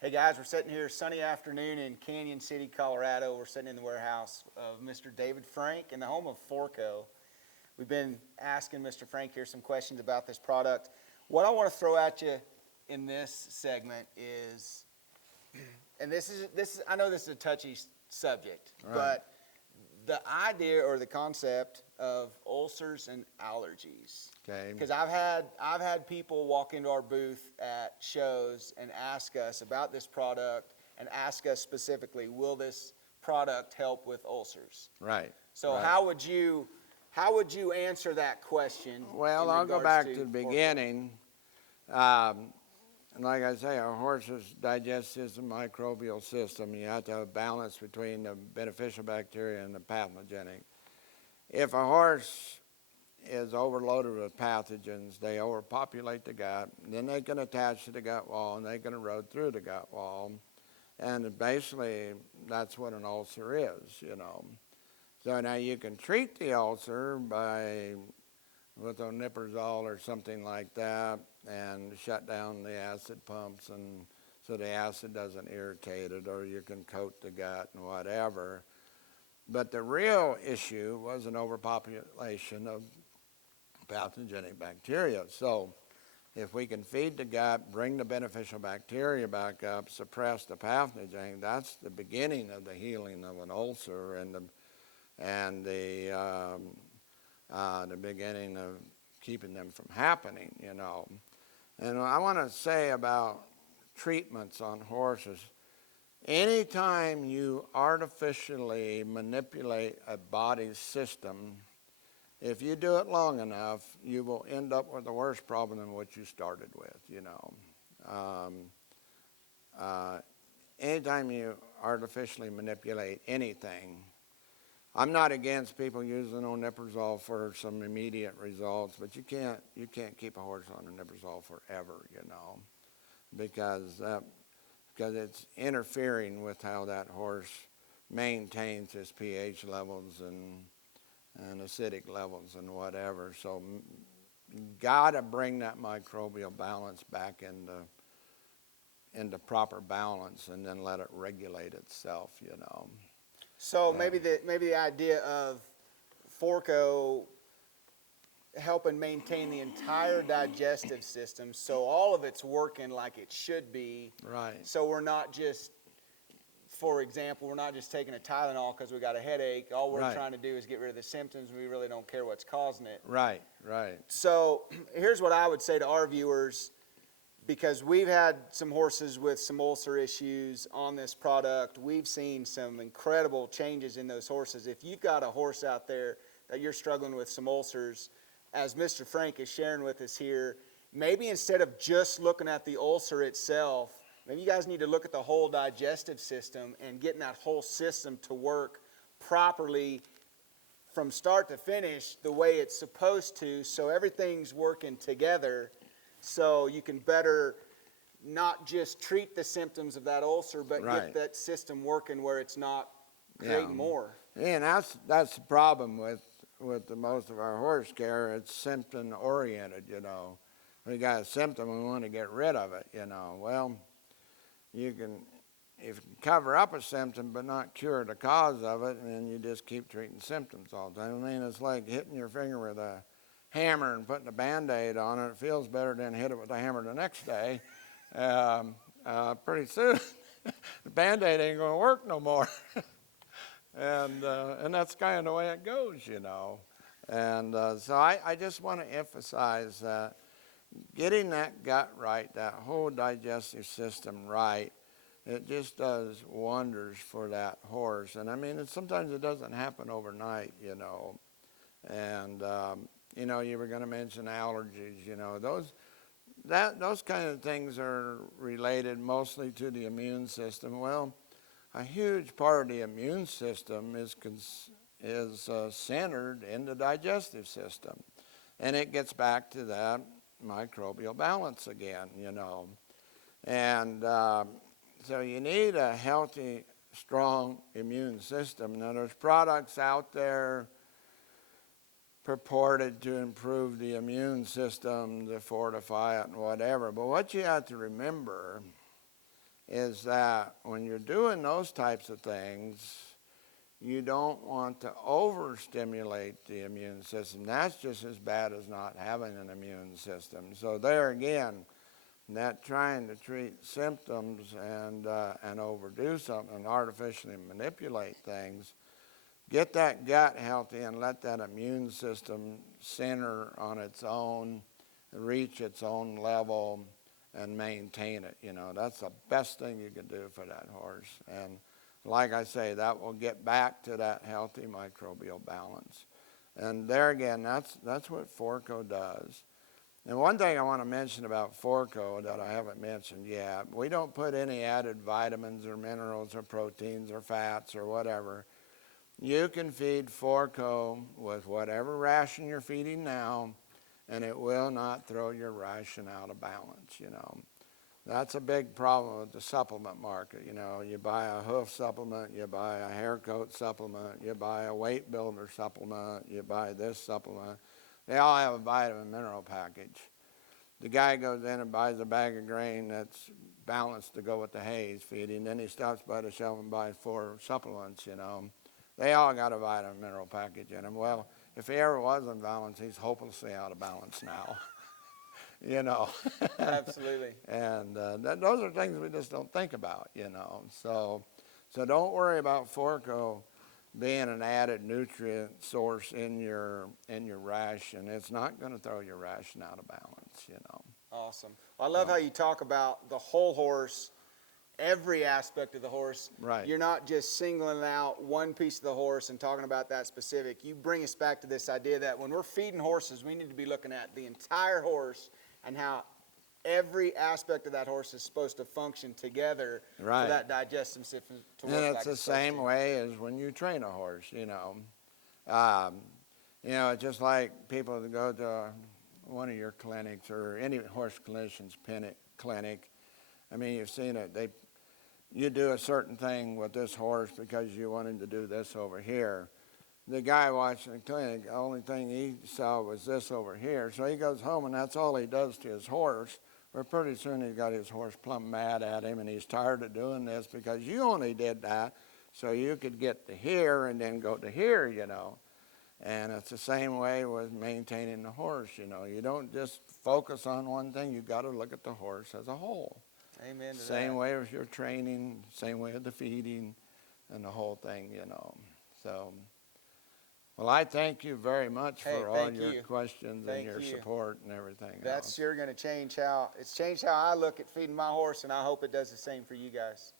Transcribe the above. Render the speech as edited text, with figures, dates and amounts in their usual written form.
Hey guys, we're sitting here sunny afternoon in Canyon City, Colorado. We're sitting in the warehouse of Mr. David Frank in the home of Forco. We've been asking Mr. Frank here some questions about this product. What I want to throw at you in this segment is, and this is I know this is a touchy subject, Right. but the idea or the concept of ulcers and allergies. Okay. Because I've had people walk into our booth at shows and ask us about this product and ask us specifically, will this product help with ulcers? Right. So right. how would you answer that question? Well, in I'll go regards back to the Forco? beginning. And like I say, a horse's digestive system, microbial system, you have to have a balance between the beneficial bacteria and the pathogenic. If a horse is overloaded with pathogens, they overpopulate the gut, then they can attach to the gut wall and they can erode through the gut wall. And basically, that's what an ulcer is, you know. So now you can treat the ulcer with omeprazole or something like that and shut down the acid pumps and so the acid doesn't irritate it, or you can coat the gut and whatever. But the real issue was an overpopulation of pathogenic bacteria. So if we can feed the gut, bring the beneficial bacteria back up, suppress the pathogen, that's the beginning of the healing of an ulcer and the beginning of keeping them from happening, you know. And I want to say about treatments on horses, anytime you artificially manipulate a body system, if you do it long enough, you will end up with a worse problem than what you started with, you know. Anytime you artificially manipulate anything, I'm not against people using omeprazole for some immediate results, but you can't keep a horse on omeprazole forever, you know, because it's interfering with how that horse maintains his pH levels and acidic levels and whatever. So you gotta bring that microbial balance back into proper balance and then let it regulate itself, you know. So maybe the idea of Forco helping maintain the entire digestive system, so all of it's working like it should be. Right. So we're not just, for example, we're not just taking a Tylenol because we got a headache. All we're Right. trying to do is get rid of the symptoms. We really don't care what's causing it. Right, right. So here's what I would say to our viewers, because we've had some horses with some ulcer issues on this product. We've seen some incredible changes in those horses. If you've got a horse out there that you're struggling with some ulcers, as Mr. Frank is sharing with us here, maybe instead of just looking at the ulcer itself, maybe you guys need to look at the whole digestive system and getting that whole system to work properly from start to finish the way it's supposed to, so everything's working together, so you can better not just treat the symptoms of that ulcer, but Right. get that system working where it's not creating more. And that's the problem with most of our horse care. It's symptom oriented, you know. We got a symptom, we want to get rid of it, you know. Well, if you can cover up a symptom but not cure the cause of it, and then you just keep treating symptoms all the time. I mean, it's like hitting your finger with a hammer and putting a Band-Aid on it. It feels better than hit it with a hammer the next day. Pretty soon, the Band-Aid ain't going to work no more. And that's kind of the way it goes, you know. And so I just want to emphasize that getting that gut right, that whole digestive system right, it just does wonders for that horse. And I mean, sometimes it doesn't happen overnight, you know. And you know, you were going to mention allergies, you know. Those kind of things are related mostly to the immune system. Well, a huge part of the immune system is centered in the digestive system. And it gets back to that microbial balance again, you know. And so you need a healthy, strong immune system. Now, there's products out there purported to improve the immune system, to fortify it and whatever. But what you have to remember is that when you're doing those types of things, you don't want to overstimulate the immune system. That's just as bad as not having an immune system. So there again, that trying to treat symptoms and overdo something and artificially manipulate things, get that gut healthy and let that immune system center on its own, reach its own level, and maintain it. You know, that's the best thing you can do for that horse. And like I say, that will get back to that healthy microbial balance. And there again, that's what Forco does. And one thing I want to mention about Forco that I haven't mentioned yet, we don't put any added vitamins or minerals or proteins or fats or whatever. You can feed Forco with whatever ration you're feeding now, and it will not throw your ration out of balance, you know. That's a big problem with the supplement market. You know, you buy a hoof supplement, you buy a hair coat supplement, you buy a weight builder supplement, you buy this supplement. They all have a vitamin mineral package. The guy goes in and buys a bag of grain that's balanced to go with the hay he's feeding. Then he stops by the shelf and buys 4 supplements, you know. They all got a vitamin mineral package in them. Well, if he ever was in balance, he's hopelessly out of balance now. You know. Absolutely. And those are things we just don't think about, you know. So don't worry about Forco being an added nutrient source in your ration. It's not going to throw your ration out of balance, you know. Awesome. Well, I love how you talk about the whole horse, every aspect of the horse. Right. You're not just singling out one piece of the horse and talking about that specific. You bring us back to this idea that when we're feeding horses, we need to be looking at the entire horse and how every aspect of that horse is supposed to function together Right. for that digestive system to work. And like it's the same way as when you train a horse, you know. You know, it's just like people that go to one of your clinics or any horse clinician's clinic. I mean, you've seen it. You do a certain thing with this horse because you want him to do this over here. The guy watching the clinic, the only thing he saw was this over here. So he goes home and that's all he does to his horse. Well, pretty soon he's got his horse plumb mad at him and he's tired of doing this because you only did that so you could get to here and then go to here, you know. And it's the same way with maintaining the horse, you know. You don't just focus on one thing. You got to look at the horse as a whole. Amen to Same that. way with your training, same way with the feeding and the whole thing, you know. So, well, I thank you very much for all your questions and your support and everything That's else. sure going to change it's changed how I look at feeding my horse, and I hope it does the same for you guys.